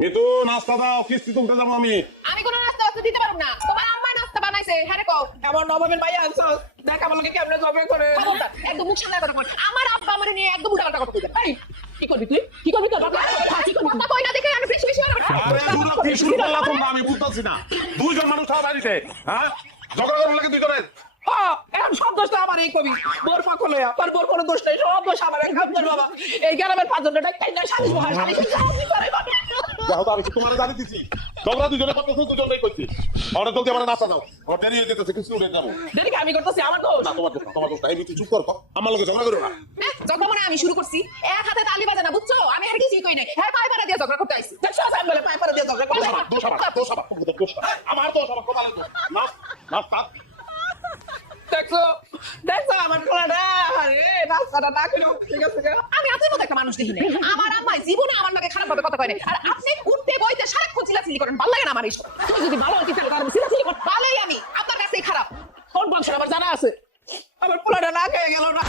মিতু নাস্তা দাও, কিস্তি তুলতে যাবো আমি। আমি কোনো নাস্তা দিতে পারব না, তোমার আম্মা নাস্তা বানাইছে। হ্যাঁ রে কও, আমার নবাবের ভাই আনছো, দেখ আমার লোকে কেমনে জবে করে। খবরদার একদম মুখ সামনে কথা কই। আমার আব্বা আমারে নিয়ে একদম উল্টাপাল্টা কথা কইবে। এই কি করবি তুই? কি করবি তোর বাবা? কি কথা কই না দেখে আমি বেশি বেশি আরে দুটো কি শুরু করলা তোমরা, আমি বুঝতেছি না। দুইজন মানুষ সব বাড়িতে, হ্যাঁ ঝগড়া করার লাগে দুইজনের। হ্যাঁ, এখন সব দোষটা আমার এই কবি বোর পাক হলো তোর বোর কোনো দোষ নেই, সব দোষ আমার খাবার বাবা। এই গ্রামের পাঁচজনটা ডাক্তার না সালিশ মহা সালিশ যাও তো, আমি কি তোমার জানি দিছি? তোমরা দুজনে করতেছো, দুজনেই করছি। ওরা জলদি আমার নাস্তা দাও, ওর দেরি হয়ে যেতেছে, কিছু উঠে যাবো। দেখ আমি করতেছি আমার দোষ না তোমার দোষ না, তোমার দোষ না। এই মিতু চুপ করো তো, আমার লোকে ঝগড়া করো না। যখন মনে আমি শুরু করছি এক হাতে তালি বাজে না, বুঝছো? আমি আর কিছুই কই নাই। হ্যাঁ পায়ে পাড়া দিয়ে ঝগড়া করতে আইছি। দেখছো আমি বলে পায় পারে দিয়ে দরকার দোষ আমার, দোষ আমার, দোষ আমার, তোমাদের দোষ না। আমার দোষ, আমার তোমার দোষ। নাস্তা দেখছো দেখছো আমার কোলাটা আরে রাস্তাটা না করে ঠিক আছে। আমি আপনার মতো একটা মানুষ দেখি নাই। আমার আম্মা জীবনে আমার লগে খারাপ ভাবে কথা কয় নাই। আর আপনি উঠতে বইতে সারাক্ষণ চিল্লাচিল্লি করেন, ভালো লাগে না আমার এইসব। তুই যদি ভালো হতি তাহলে তার সিলাসিলি কর। ভালোই আমি, আপনার কাছেই খারাপ। কোন বংশ আমার জানা আছে, আমার পোলাটা না খেয়ে গেল না।